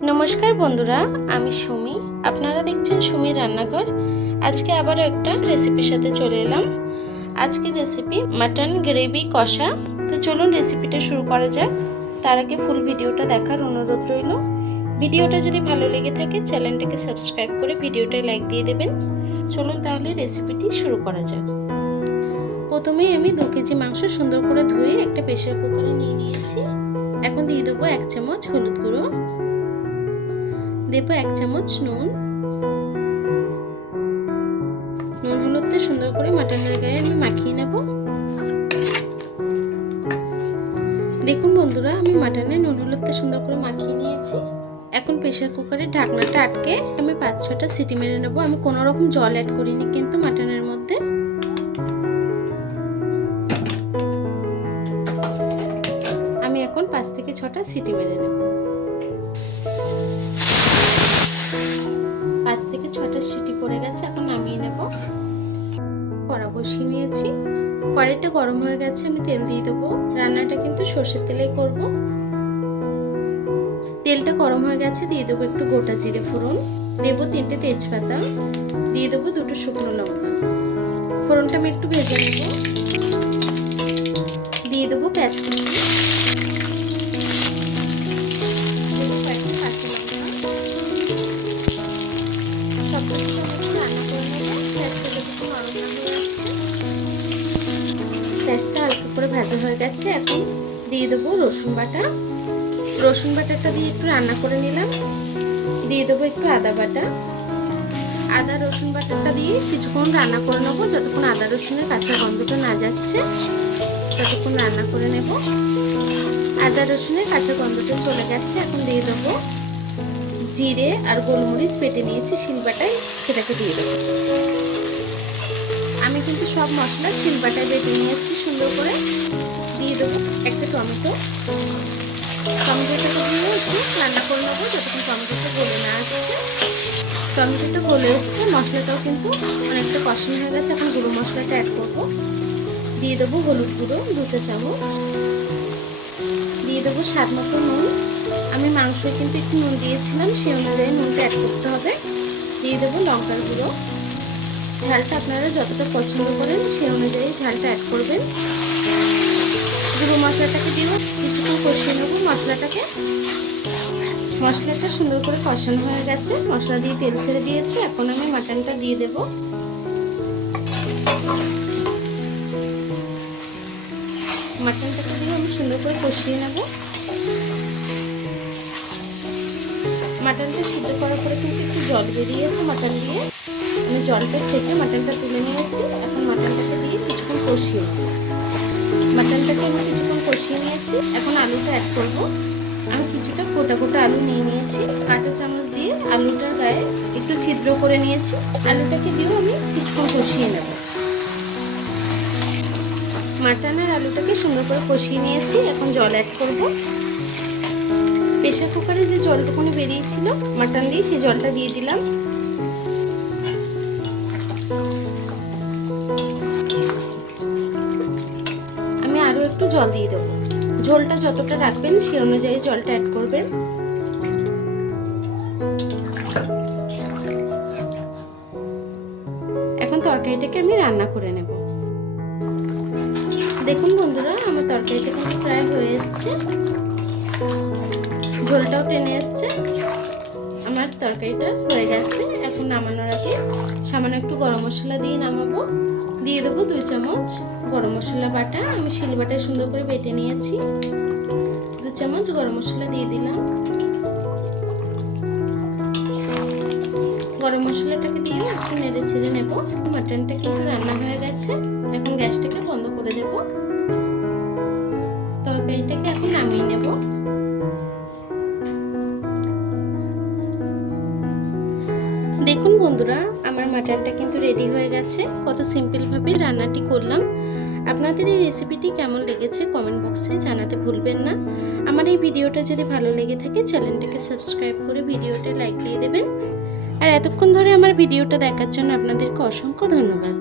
নমস্কার বন্ধুরা, আমি সুমি। আপনারা দেখছেন সুমির রান্নাঘর। আজকে আবারও একটা রেসিপির সাথে চলে এলাম। আজকের রেসিপি মাটন গ্রেভি কষা। তো চলুন রেসিপিটা শুরু করা যাক। তার আগে ফুল ভিডিওটা দেখার অনুরোধ রইল। ভিডিওটা যদি ভালো লেগে থাকে চ্যানেলটাকে সাবস্ক্রাইব করে ভিডিওটায় লাইক দিয়ে দেবেন। চলুন তাহলে রেসিপিটি শুরু করা যাক। প্রথমেই আমি 2 কেজি মাংস সুন্দর করে ধুয়ে একটা প্রেসার কুকারে নিয়ে নিয়েছি। এখন দিয়ে দেবো 1 চামচ হলুদ গুঁড়ো, দেবো 1 চামচ নুন। নুন হলুদটা সুন্দর করে মাটনের গায়ে আমি মাখিয়ে নেব। দেখুন বন্ধুরা, আমি মাটনে নুন হলুদটা সুন্দর করে মাখিয়ে নিয়েছি। এখন প্রেসার কুকারের ঢাকনাটা আটকে আমি 5-6টা সিটি মেরে নেব। আমি কোনো রকম জল অ্যাড করিনি কিন্তু মাটনের মধ্যে। আমি এখন 5 থেকে 6টা সিটি মেরে নেব। 5 থেকে 6টা সিটি পড়ে গেছে, এখন নামিয়ে নেব। কড়া বসিয়ে নিয়েছি, কড়াইটা গরম হয়ে গেছে। আমি তেল দিয়ে দেবো। রান্নাটা কিন্তু সর্ষের তেলেই করব। তেলটা গরম হয়ে গেছে, দিয়ে দেবো একটু গোটা জিরে ফোড়ন, দেবো 3টে তেজপাতা, দিয়ে দেবো 2টো শুকনো লঙ্কা। ফোড়নটা আমি একটু ভেজে নেব। দিয়ে দেবো পেঁয়াজ কুচি, দেবো কয়েকটা কাঁচা লঙ্কা। সব কিছু রান্না করে নেব। পেঁয়াজটা যতক্ষণ নরম না হয়ে আসছে। পেঁয়াজটা হালকা করে ভাজা হয়ে গেছে। এখন দিয়ে দেবো রসুন বাটা। রসুন বাটাটা দিয়ে একটু রান্না করে নিলাম। দিয়ে দেবো একটু আদা বাটা। আদা রসুন বাটাটা দিয়ে কিছুক্ষণ রান্না করে নেবো। যতক্ষণ আদা রসুনের কাঁচা গন্ধটা না যাচ্ছে ততক্ষণ রান্না করে নেব। আদা রসুনের কাঁচা গন্ধটা চলে গেছে। এখন দিয়ে দেবো জিরে আর গোলমরিচ বেটে নিয়েছি শিলবাটায়, সেটাকে দিয়ে দেবো। আমি কিন্তু সব মশলা শিলবাটায় বেটে নিয়েছি সুন্দর করে। দিয়ে দেবো একটা টমেটো। টমেটোটাকে দিয়ে একটু রান্না করে নেবো যতক্ষণ টমেটোটা গলে না আসছে। টমেটোটা গলে এসছে, মশলাটাও কিন্তু অনেকটা কষানো হয়ে গেছে। এখন গুঁড়ো মশলাটা অ্যাড করবো। দিয়ে দেবো হলুদ গুঁড়ো 2 চা চামচ, দিয়ে দেবো স্বাদ মতো নুন। আমি মাংসে কিন্তু একটু নুন দিয়েছিলাম, সেই অনুযায়ী নুনটা অ্যাড করতে হবে। দিয়ে দেবো লঙ্কার গুঁড়ো। ঝালটা আপনারা যতটা পছন্দ করেন সেই অনুযায়ী ঝালটা অ্যাড করবেন। গুঁড়ো মশলাটাকে দিয়েও কিছুক্ষণ কষিয়ে নেবো মশলাটাকে। মশলাটা সুন্দর করে কষানো হয়ে গেছে, মশলা দিয়ে তেল ছেড়ে দিয়েছে। এখন আমি মাটনটা দিয়ে দেব। মাটনটাকে দিয়ে আমি সুন্দর করে কষিয়ে নেব। মাটনটা সিদ্ধ করার পরে কিন্তু একটু জল বেরিয়েছে মাটন দিয়ে। আমি জলটা ছেঁকে মাটনটা তুলে নিয়েছি। এখন মাটনটাকে দিয়ে কিছুক্ষণ কষিয়ে নেব। মাটনটাকে আমি কিছুক্ষণ কষিয়ে নিয়েছি। এখন আলুটা অ্যাড করব। আমি কিছুটা গোটা গোটা আলু নিয়ে নিয়েছি। কাঁটা চামচ দিয়ে আলুটার গায়ে একটু ছিদ্র করে নিয়েছি। আলুটাকে দিয়েও আমি কিছুক্ষণ কষিয়ে নেব। মাটন আর আলুটাকে সুন্দর করে কষিয়ে নিয়েছি। এখন জল অ্যাড করব। প্রেসার কুকারে যে জলটুকুনি বেরিয়েছিল মাটন দিয়ে, সেই জলটা দিয়ে দিলাম। আমি আরও একটু জল দিয়ে দেবো। ঝোলটা যতটা রাখবেন সেই অনুযায়ী জলটা অ্যাড করবেন। এখন তরকারিটাকে আমি রান্না করে নেব। দেখুন বন্ধুরা, আমার তরকারিটা কিন্তু প্রায় হয়ে এসছে, ঝোলটাও টেনে এসছে। আমার তরকারিটা হয়ে গেছে। এখন নামানোর আগে সামান্য একটু গরম মশলা দিয়ে নামাবো। দিয়ে দেবো 2 চামচ গরম মশলা বাটা। আমি শিলবাটায় সুন্দর করে বেটে নিয়েছি। 2 চামচ গরম মশলা দিয়ে দিলাম। গরম মশলাটাকে দিয়ে একটু নেড়ে চেড়ে নেব। মাটনটা কিন্তু রান্না হয়ে গেছে। এখন গ্যাসটাকে বন্ধ করে দেব। তরকারিটাকে এখন নামিয়ে নেব। দেখুন বন্ধুরা, আমার মাটনটা কিন্তু রেডি হয়ে গেছে। কত সিম্পলভাবে রান্নাটি করলাম। আপনাদের এই রেসিপিটি কেমন লেগেছে কমেন্ট বক্সে জানাতে ভুলবেন না। আমার এই ভিডিওটা যদি ভালো লেগে থাকে চ্যানেলটাকে সাবস্ক্রাইব করে ভিডিওটা লাইক দিয়ে দেবেন। আর এতক্ষণ ধরে আমার ভিডিওটা দেখার জন্য আপনাদেরকে অসংখ্য ধন্যবাদ।